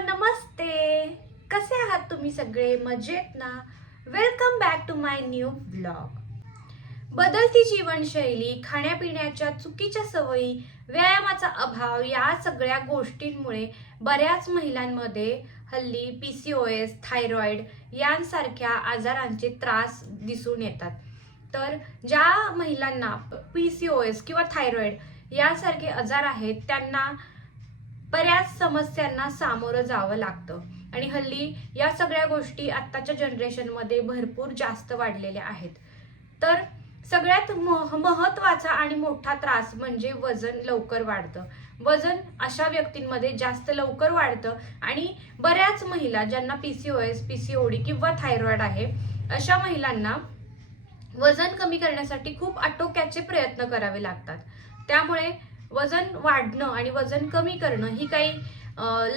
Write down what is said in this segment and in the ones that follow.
नमस्ते. कसे आहात तुम्ही सगळे? मजेत ना? Welcome back to my new blog बदलती जीवनशैली खाण्यापिण्याच्या चुकीच्या सवयी व्यायामाचा अभाव या सगळ्या गोष्टींमुळे बऱ्याच महिलांमध्ये हल्ली P C O S thyroid यांसारख्या आजारांचे त्रास दिसून येतात. तर ज्या महिलांना पी सी ओ एस किंवा थायरॉईड यासारखे आजार आहेत त्यांना बऱ्याच समस्यांना सामोरं जावं लागतं. आणि हल्ली या सगळ्या गोष्टी आत्ताच्या जनरेशनमध्ये भरपूर जास्त वाढलेल्या आहेत. तर सगळ्यात मह महत्त्वाचा आणि मोठा त्रास म्हणजे वजन लवकर वाढतं. वजन अशा व्यक्तींमध्ये जास्त लवकर वाढतं आणि बऱ्याच महिला ज्यांना P C O S P C O D किंवा थायरॉइड आहे अशा महिलांना वजन कमी करण्यासाठी खूप आटोक्याचे प्रयत्न करावे लागतात. त्यामुळे वजन वाढणं आणि वजन कमी करणं ही काही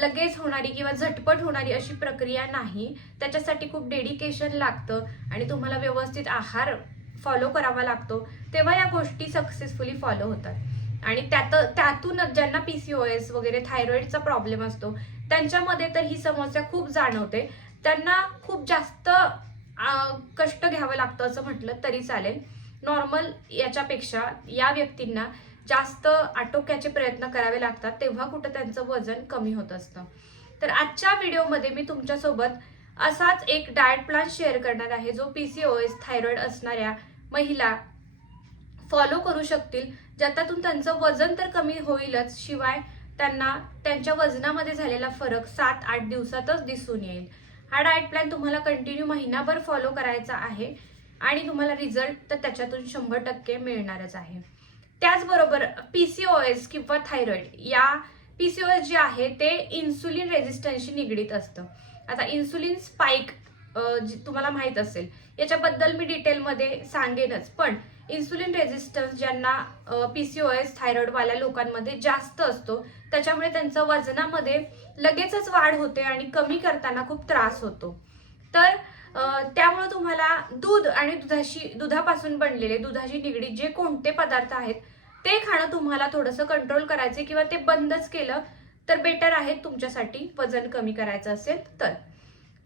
लगेच होणारी किंवा झटपट होणारी अशी प्रक्रिया नाही. त्याच्यासाठी खूप डेडिकेशन लागतं आणि तुम्हाला व्यवस्थित आहार फॉलो करावा लागतो. तेव्हा या गोष्टी सक्सेसफुली फॉलो होतात. आणि त्यात त्यातूनच ज्यांना पी सी ओ एस वगैरे थायरॉईडचा प्रॉब्लेम असतो त्यांच्यामध्ये तर ही समस्या खूप जाणवते. त्यांना खूप जास्त कष्ट घ्यावं लागतं असं म्हटलं तरी चालेल. नॉर्मल याच्यापेक्षा या व्यक्तींना जास्त आटोक्याचे प्रयत्न करावे लागतात तेव्हा कुठं त्यांचं वजन कमी होत असतं. तर आजच्या व्हिडिओमध्ये मी तुमच्यासोबत असाच एक डाएट प्लॅन शेअर करणार आहे जो P C O S thyroid असणाऱ्या महिला फॉलो करू शकतील ज्यातून त्यांचं वजन तर कमी होईलच शिवाय त्यांना त्यांच्या वजनामध्ये झालेला फरक सात आठ दिवसातच दिसून येईल. हा डाएट प्लॅन तुम्हाला कंटिन्यू महिनाभर फॉलो करायचा आहे आणि तुम्हाला रिझल्ट तर त्याच्यातून शंभर टक्के मिळणारच आहे. त्याचबरोबर पी सी ओ एस किंवा थायरॉइड या पी सी ओ एस जे आहे ते इन्सुलिन रेझिस्टन्सशी निगडीत असतं. आता इन्सुलिन स्पाइक तुम्हाला माहीत असेल याच्याबद्दल मी डिटेलमध्ये सांगेनच. पण इन्सुलिन रेझिस्टन्स ज्यांना पी सी ओ एस थायरॉइडवाल्या लोकांमध्ये जास्त असतो त्याच्यामुळे त्यांचं वजनामध्ये लगेचच वाढ होते आणि कमी करताना खूप त्रास होतो. तर त्यामुळं त्यामुळे तुम्हाला दूध आणि दुधाशी दुधापासून बनलेले दुधाशी निगडीत जे कोणते पदार्थ आहेत ते खाणं तुम्हाला थोडंसं कंट्रोल करायचं किंवा ते बंदच केलं तर बेटर आहे तुमच्यासाठी वजन कमी करायचं असेल तर.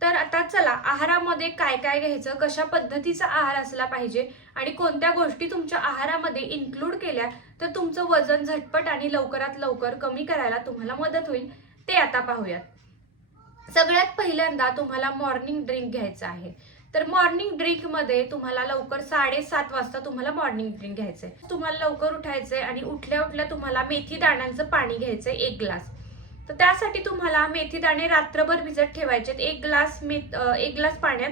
तर आता चला आहारामध्ये काय काय घ्यायचं कशा पद्धतीचा आहार असला पाहिजे आणि कोणत्या गोष्टी तुमच्या आहारामध्ये इन्क्लूड केल्या तर तुमचं वजन झटपट आणि लवकरात लवकर कमी करायला तुम्हाला मदत होईल. ते आता पाहूयात. सगळ्यात पहिल्यांदा तुम्हाला मॉर्निंग ड्रिंक घ्यायचं आहे. तर मॉर्निंग ड्रिंकमध्ये तुम्हाला लवकर साडेसात वाजता तुम्हाला मॉर्निंग ड्रिंक घ्यायचंय. तुम्हाला लवकर उठायचंय आणि उठल्या उठल्या तुम्हाला मेथी दाण्यांचं पाणी घ्यायचंय एक ग्लास तर त्यासाठी तुम्हाला मेथी दाणे रात्रभर भिजत ठेवायचे एक ग्लास मेथ एक ग्लास पाण्यात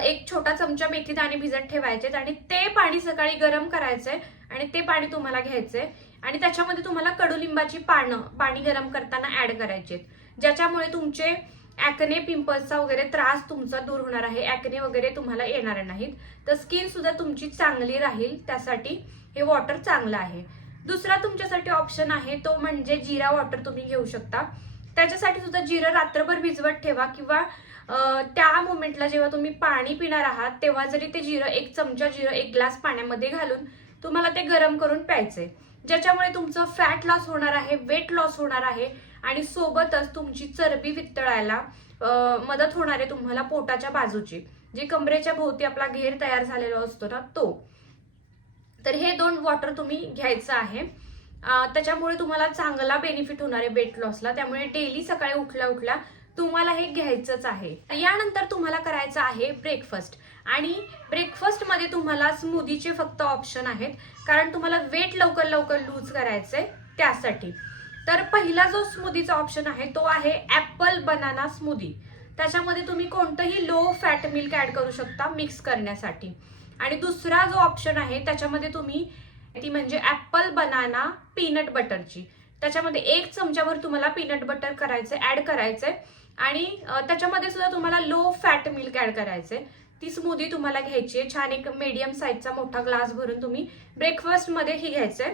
एक छोटा चमचा मेथी दाणे भिजत ठेवायचे आणि ते पाणी सकाळी गरम करायचंय आणि ते पाणी तुम्हाला घ्यायचंय. आणि त्याच्यामध्ये तुम्हाला कडुलिंबाची पानं पाणी गरम करताना ऍड करायचे ज्याच्यामुळे तुमचे ॲकने पिंपल्सचा वगैरे त्रास तुमचा दूर होणार आहे. ॲकने वगैरे तुम्हाला येणार नाहीत. तर स्किन सुद्धा तुमची चांगली राहील. त्यासाठी हे वॉटर चांगलं आहे. दुसरा तुमच्यासाठी ऑप्शन आहे तो म्हणजे जिरा वॉटर तुम्ही घेऊ शकता. त्याच्यासाठी सुद्धा जिरं रात्रभर भिजवत ठेवा किंवा त्या मोमेंटला जेव्हा तुम्ही पाणी पिणार आहात तेव्हा जरी ते जिरं एक चमचा जिरं एक ग्लास पाण्यामध्ये घालून तुम्हाला ते गरम करून प्यायचे ज्याच्यामुळे तुमचं फॅट लॉस होणार आहे वेट लॉस होणार आहे आणि सोबतच तुमची चरबी वितळायला मदत होणार आहे तुम्हाला पोटाच्या बाजूची. जे कमरेच्या भोवती आपला घेर तयार झालेला असतो ना तो. तर हे दोन वॉटर तुम्ही घ्यायचं आहे. त्याच्यामुळे तुम्हाला चांगला बेनिफिट होणार आहे वेट लॉसला त्यामुळे डेली सकाळी उठल्या उठल्या तुम्हाला हे घ्यायचंच आहे. यानंतर तुम्हाला करायचं आहे ब्रेकफास्ट आणि ब्रेकफास्टमध्ये तुम्हाला स्मूदीचे फक्त ऑप्शन आहेत. कारण तुम्हाला वेट लवकर लवकर लूज करायचंय त्यासाठी. तर पहिला जो स्मूदीचा ऑप्शन आहे तो आहे ॲपल बनाना स्मूदी त्याच्यामध्ये तुम्ही कोणतंही लो फॅट मिल्क ॲड करू शकता मिक्स करण्यासाठी. आणि दुसरा जो ऑप्शन आहे त्याच्यामध्ये तुम्ही ती म्हणजे ॲपल बनाना पीनट बटरची त्याच्यामध्ये एक चमच्यावर तुम्हाला पीनट बटर करायचं ऍड करायचंय. आणि त्याच्यामध्ये सुद्धा तुम्हाला लो फॅट मिल्क करायचं आहे ती स्मूदी तुम्हाला घ्यायची आहे छान एक मीडियम साईजचा मोठा ग्लास भरून तुम्ही ब्रेकफास्टमध्ये ही आहे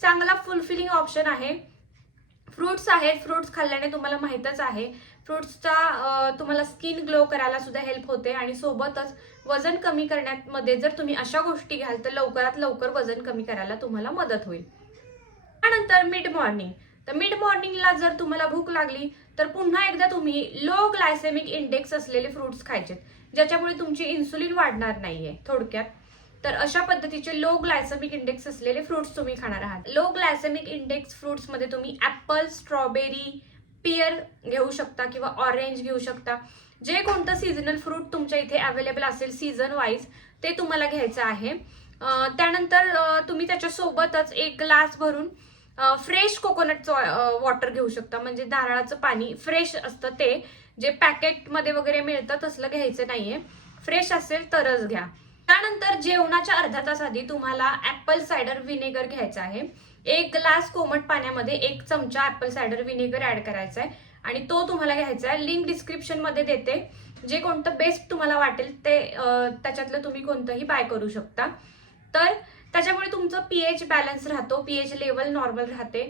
चांगला फुलफिलिंग ऑप्शन आहे. फ्रुट्स आहेत. फ्रुट्स खाल्ल्याने तुम्हाला माहीतच आहे. फ्रुट्सचा तुम्हाला स्किन ग्लो करायला सुद्धा हेल्प होते आणि सोबतच वजन कमी करण्यामध्ये जर तुम्ही अशा गोष्टी घ्याल तर लवकरात लवकर वजन कमी करायला तुम्हाला मदत होईल. त्यानंतर मिड मॉर्निंग तर मिड मॉर्निंगला जर तुम्हाला भूक लागली तर पुन्हा एकदा तुम्ही लो ग्लायसेमिक इंडेक्स असलेले फ्रुट्स खायचेत. ज्याच्यामुळे तुमची इन्सुलिन वाढणार नाहीये थोडक्यात. तर अशा पद्धतीचे लो ग्लायसेमिक इंडेक्स असलेले फ्रुट्स तुम्ही खाणार आहात. लो ग्लायसेमिक इंडेक्स फ्रुट्समध्ये तुम्ही ॲपल स्ट्रॉबेरी पियर घेऊ शकता किंवा ऑरेंज घेऊ शकता. जे कोणतं सीझनल फ्रूट तुमच्या इथे अवेलेबल असेल सीझन वाईज ते तुम्हाला घ्यायचं आहे. त्यानंतर तुम्ही त्याच्यासोबतच एक ग्लास भरून फ्रेश कोकोनटचं वॉटर घेऊ शकता. म्हणजे नारळाचं पाणी फ्रेश असतं ते. जे पॅकेटमध्ये वगैरे मिळतं तसलं घ्यायचं नाहीये. फ्रेश असेल तरच घ्या. त्यानंतर जेवणाच्या अर्धा तास आधी तुम्हाला ऍपल सायडर विनेगर घ्यायचं आहे. एक ग्लास कोमट पाण्यामध्ये एक चमचा ऍपल सायडर विनेगर ऍड करायचा आहे आणि तो तुम्हाला घ्यायचा आहे. लिंक डिस्क्रिप्शनमध्ये देते. जे कोणतं बेस्ट तुम्हाला वाटेल ते त्याच्यातलं तुम्ही कोणतंही बाय करू शकता. तर त्याच्यामुळे तुमचं पीएच बॅलन्स राहतो पीएच लेवल नॉर्मल राहते.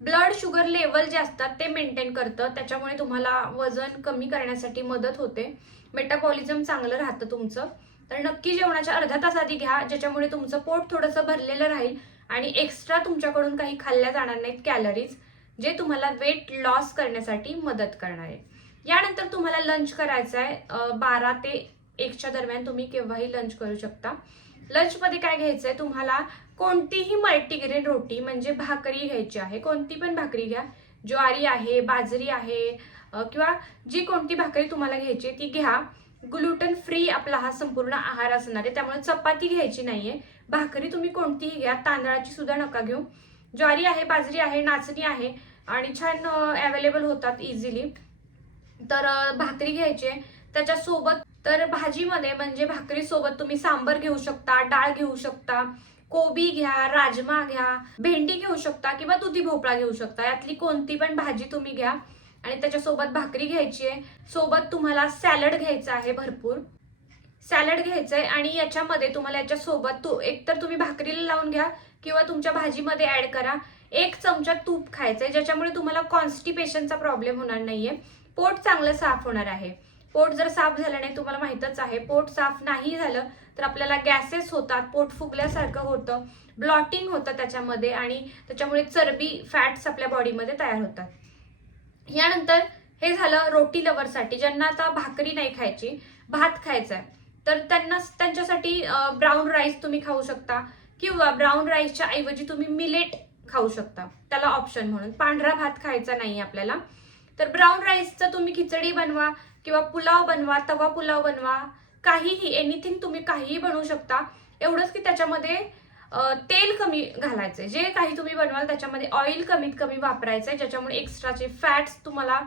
ब्लड शुगर लेवल जे असतात ते मेंटेन करतं. त्याच्यामुळे तुम्हाला वजन कमी करण्यासाठी मदत होते. मेटाबॉलिझम चांगलं राहतं तुमचं. तर नक्की जेवणाच्या अर्धा तास आधी घ्या ज्याच्यामुळे तुमचं पोट थोडंसं भरलेलं राहील आणि एक्स्ट्रा तुमच्याकडून काही खाल्ल्या जाणार नाहीत कॅलरीज जे तुम्हाला वेट लॉस करण्यासाठी मदत करणार आहे यानंतर तुम्हाला लंच करायचं आहे बारा ते एकच्या दरम्यान तुम्ही केव्हाही लंच करू शकता. लंचमध्ये काय घ्यायचं आहे तुम्हाला? कोणतीही मल्टीग्रेन रोटी म्हणजे भाकरी घ्यायची आहे. कोणती पण भाकरी घ्या. ज्वारी आहे बाजरी आहे किंवा जी कोणती भाकरी तुम्हाला घ्यायची आहे ती घ्या. ग्लुटन फ्री आपला हा संपूर्ण आहार असणार आहे. त्यामुळे चपाती घ्यायची नाहीये. भाकरी तुम्ही कोणतीही घ्या. तांदळाची सुद्धा नका घेऊ. ज्वारी आहे बाजरी आहे नाचणी आहे आणि छान अवेलेबल होतात इझिली तर भाकरी घ्यायची आहे. त्याच्यासोबत तर भाजीमध्ये म्हणजे भाकरीसोबत तुम्ही सांबर घेऊ शकता डाळ घेऊ शकता कोबी घ्या राजमा घ्या भेंडी घेऊ शकता किंवा दुधी भोपळा घेऊ शकता. यातली कोणती पण भाजी तुम्ही घ्या आणि त्याच्यासोबत भाकरी घ्यायची आहे. सोबत तुम्हाला सॅलड घ्यायचं आहे भरपूर. सॅलड घ्यायचं आहे आणि याच्यामध्ये तुम्हाला याच्यासोबत तू एकतर तुम्ही भाकरीला लावून घ्या किंवा तुमच्या भाजीमध्ये ॲड करा. एक चमचा तूप खायचं आहे ज्याच्यामुळे तुम्हाला कॉन्स्टिपेशनचा प्रॉब्लेम होणार नाहीये. पोट चांगलं साफ होणार आहे. पोट जर साफ झालं नाही तुम्हाला माहीतच आहे पोट साफ नाही झालं तर आपल्याला गॅसेस होतात पोट फुगल्यासारखं होतं ब्लॉटिंग होतं त्याच्यामध्ये आणि त्याच्यामुळे चरबी फॅट्स आपल्या बॉडीमध्ये तयार होतात. यानंतर हे झालं रोटी लवरसाठी ज्यांना आता भाकरी नाही खायची भात खायचा आहे तर त्यांना त्यांच्यासाठी ब्राऊन राईस तुम्ही खाऊ शकता किंवा ब्राऊन राईसच्या ऐवजी तुम्ही मिलेट खाऊ शकता. त्याला ऑप्शन म्हणून. पांढरा भात खायचा नाही आपल्याला. तर ब्राऊन राईसचं तुम्ही खिचडी बनवा किंवा पुलाव बनवा तवा पुलाव बनवा काहीही एनिथिंग तुम्ही काहीही बनवू शकता. एवढंच की त्याच्यामध्ये तेल कमी घालायचं जे काही तुम्ही बनवाल त्याच्यामध्ये ऑइल कमीत कमी वापरायचं आहे ज्याच्यामुळे एक्स्ट्राचे फॅट्स तुम्हाला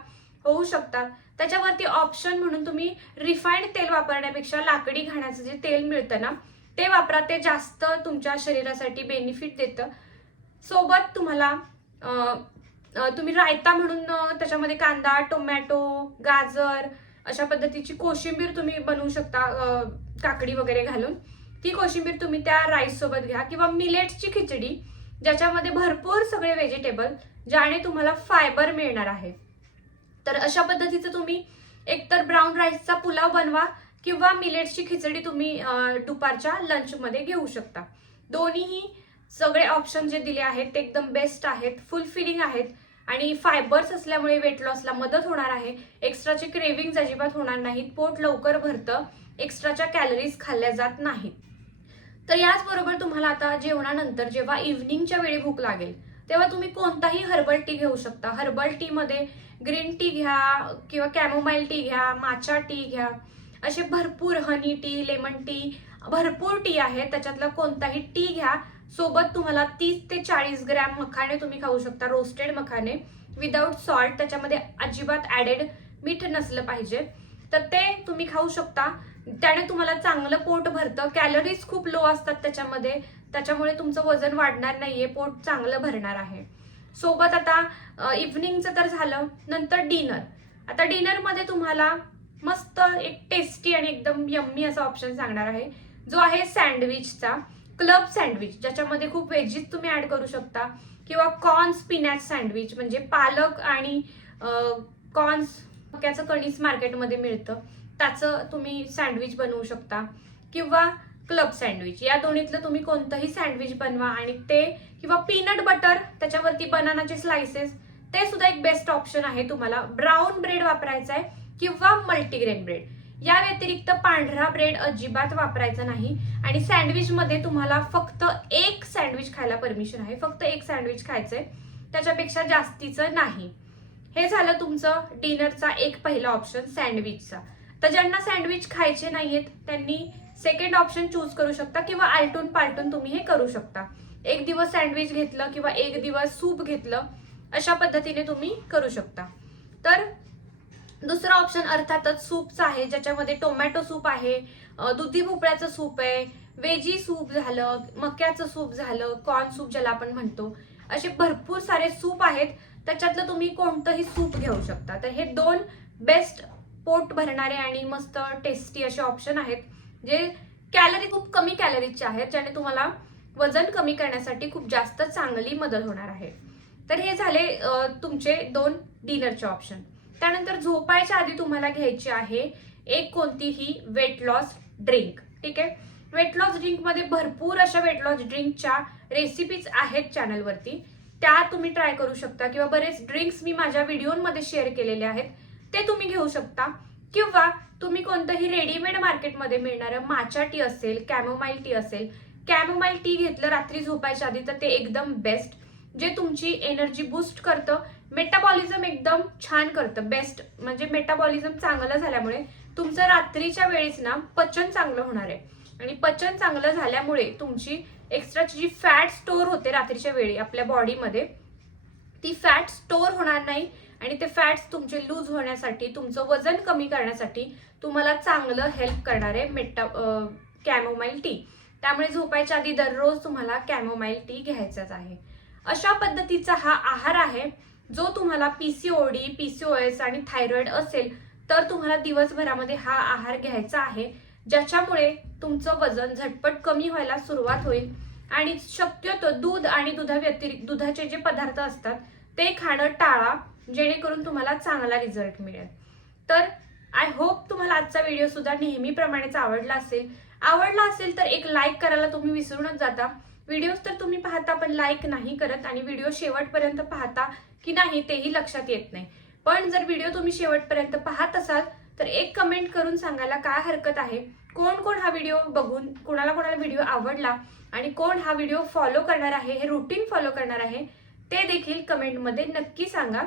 होऊ शकतात. त्याच्यावरती ऑप्शन म्हणून तुम्ही रिफाईंड तेल वापरण्यापेक्षा लाकडी घाण्याचं जे तेल मिळतं ना ते वापरा. ते जास्त तुमच्या शरीरासाठी बेनिफिट देतं. सोबत तुम्हाला तुम्ही रायता म्हणून त्याच्यामध्ये कांदा टोमॅटो गाजर अशा पद्धतीची कोशिंबीर तुम्ही बनवू शकता काकडी वगैरे घालून. ती कोशिंबीर तुम्ही त्या राईस सोबत घ्या किंवा मिलेट्सची खिचडी ज्याच्यामध्ये भरपूर सगळे व्हेजिटेबल ज्याने तुम्हाला फायबर मिळणार आहे. तर अशा पद्धतीचं तुम्ही एकतर ब्राऊन राईसचा पुलाव बनवा किंवा मिलेट्सची खिचडी तुम्ही दुपारच्या लंचमध्ये घेऊ शकता. दोन्हीही सगळे ऑप्शन जे दिले आहेत ते एकदम बेस्ट आहेत फुलफिलिंग आहेत. आणि फायबर्स असल्यामुळे वेट लॉसला मदत होणार आहे. एक्स्ट्राचे क्रेविंग्ज अजिबात होणार नाहीत. पोट लवकर भरतं. एक्स्ट्राच्या कॅलरीज खाल्ल्या जात नाहीत. तर याचबरोबर तुम्हाला आता जेवणानंतर जेव्हा इव्हनिंगच्या वेळी भूक लागेल तेव्हा तुम्ही कोणताही हर्बल टी घेऊ शकता. हर्बल टीमध्ये ग्रीन टी घ्या किंवा कॅमोमाईल टी घ्या माचा टी घ्या. असे भरपूर हनी टी लेमन टी भरपूर टी आहे त्याच्यातला कोणताही टी घ्या. सोबत तुम्हाला तीस ते चाळीस ग्रॅम मखाणे तुम्ही खाऊ शकता रोस्टेड मखाणे. विदाऊट सॉल्ट त्याच्यामध्ये अजिबात ॲडेड मीठ नसलं पाहिजे. तर ते तुम्ही खाऊ शकता. त्याने तुम्हाला चांगलं पोट भरतं. कॅलरीज खूप लो असतात त्याच्यामध्ये. त्याच्यामुळे तुमचं वजन वाढणार नाहीये. पोट चांगलं भरणार आहे. सोबत आता इव्हनिंगचं तर झालं. नंतर डिनर आता डिनरमध्ये तुम्हाला मस्त एक टेस्टी आणि एकदम यम्मी असा ऑप्शन सांगणार आहे. जो आहे सँडविचचा क्लब सँडविच ज्याच्यामध्ये खूप व्हेजीस तुम्ही ॲड करू शकता. किंवा कॉर्न स्पिनॅच सँडविच म्हणजे पालक आणि कॉर्न्स मक्याचं कणीस मार्केटमध्ये मिळतं. त्याचं तुम्ही सँडविच बनवू शकता. किंवा क्लब सँडविच या दोन्हीतलं तुम्ही कोणतंही सँडविच बनवा आणि ते किंवा पीनट बटर त्याच्यावरती बनानाचे स्लायसेस ते सुद्धा एक बेस्ट ऑप्शन आहे तुम्हाला. ब्राऊन ब्रेड वापरायचा आहे किंवा मल्टीग्रेन ब्रेड. या व्यतिरिक्त पांढरा ब्रेड अजिबात वापरायचा नाही. आणि सँडविचमध्ये तुम्हाला फक्त एक सँडविच खायला परमिशन आहे. फक्त एक सँडविच खायचंय. त्याच्यापेक्षा जास्तीचं नाही. हे झालं तुमचं डिनरचा एक पहिला ऑप्शन सँडविचचा तर ज्यांना सँडविच खायचे नाहीयेत त्यांनी सेकंड ऑप्शन चूज करू शकता किंवा आलटून पालटून तुम्ही हे करू शकता. एक दिवस सँडविच घेतलं किंवा एक दिवस सूप घेतलं अशा पद्धतीने तुम्ही करू शकता. तर दुसरा ऑप्शन अर्थातच सूपचा आहे ज्याच्यामध्ये टोमॅटो सूप आहे दुधी भोपळ्याचं सूप आहे वेजी सूप झालं मक्याचं सूप झालं कॉर्न सूप ज्याला आपण म्हणतो. असे भरपूर सारे सूप आहेत. त्याच्यातलं तुम्ही कोणतंही सूप घेऊ शकता. तर हे दोन बेस्ट पोट भरणारे आणि मस्त टेस्टी असे ऑप्शन आहेत जे कॅलरी खूप कमी कॅलरीजचे आहेत ज्याने तुम्हाला वजन कमी करण्यासाठी खूप जास्त चांगली मदत होणार आहे. तर हे झाले तुमचे दोन डिनरचे ऑप्शन त्यानंतर झोपायच्या आधी तुम्हाला घ्यायची आहे एक कोणतीही वेट लॉस ड्रिंक ठीक आहे? वेट लॉस ड्रिंकमध्ये भरपूर अशा वेट लॉस ड्रिंकच्या रेसिपीज आहेत चॅनलवरती त्या तुम्ही ट्राय करू शकता किंवा बरेच ड्रिंक्स मी माझ्या व्हिडिओमध्ये शेअर केलेले आहेत. ते तुम्ही घेऊ शकता. किंवा तुम्ही कोणतंही रेडीमेड मार्केटमध्ये मिळणारं माचा टी असेल कॅमोमाईल टी असेल कॅमोमाईल टी घेतलं रात्री झोपायच्या आधी तर ते एकदम बेस्ट जे तुमची एनर्जी बूस्ट करतं मेटाबॉलिझम एकदम छान करतं. बेस्ट म्हणजे मेटाबॉलिझम चांगलं झाल्यामुळे तुमचं रात्रीच्या वेळेस ना पचन चांगलं होणार आहे. आणि पचन चांगलं झाल्यामुळे तुमची एक्स्ट्राची जी फॅट स्टोअर होते रात्रीच्या वेळी आपल्या बॉडीमध्ये ती फॅट स्टोअर होणार नाही आणि ते फॅट्स तुमचे लूज होण्यासाठी तुमचं वजन कमी करण्यासाठी तुम्हाला चांगलं हेल्प करणार आहे मेटा कॅमोमाईल टी त्यामुळे झोपायच्या आधी दररोज तुम्हाला कॅमोमाईल टी घ्यायचाच आहे. अशा पद्धतीचा हा आहार आहे जो तुम्हाला पीसीओडी पीसीओएस आणि थायरॉइड असेल तर तुम्हाला दिवसभरामध्ये हा आहार घ्यायचा आहे ज्याच्यामुळे तुमचं वजन झटपट कमी व्हायला सुरुवात होईल. आणि शक्यतो दूध आणि दुधा व्यतिरिक्त दुधाचे जे पदार्थ असतात ते खाणं टाळा जेणेकरून तुम्हाला चांगला रिझल्ट मिळेल. तर आय होप तुम्हाला आजचा व्हिडिओ सुद्धा नेहमीप्रमाणेच आवडला असेल. आवडला असेल तर एक लाईक करायला तुम्ही विसरूनच जाता. व्हिडिओज तर तुम्ही पाहता पण लाईक नाही करत आणि व्हिडिओ शेवटपर्यंत पाहता की नाही तेही लक्षात येत नाही. पण जर व्हिडिओ तुम्ही शेवटपर्यंत पाहत असाल तर एक कमेंट करून सांगायला काय हरकत आहे? कोण कोण हा व्हिडिओ बघून कोणाला कोणाला व्हिडिओ आवडला आणि कोण हा व्हिडिओ फॉलो करणार आहे हे रुटीन फॉलो करणार आहे ते देखील कमेंटमध्ये नक्की सांगा.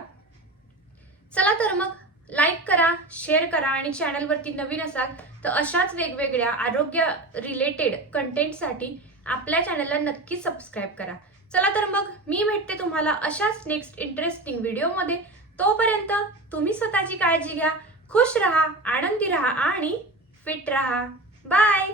चला तर मग लाईक करा शेअर करा आणि चॅनलवरती नवीन असाल तर अशाच वेगवेगळ्या आरोग्य रिलेटेड कंटेंटसाठी आपल्या चॅनलला नक्की सबस्क्राईब करा. चला तर मग मी भेटते तुम्हाला अशाच नेक्स्ट इंटरेस्टिंग व्हिडिओमध्ये तोपर्यंत तुम्ही स्वतःची काळजी घ्या खुश रहा आनंदी रहा आणि फिट रहा. बाय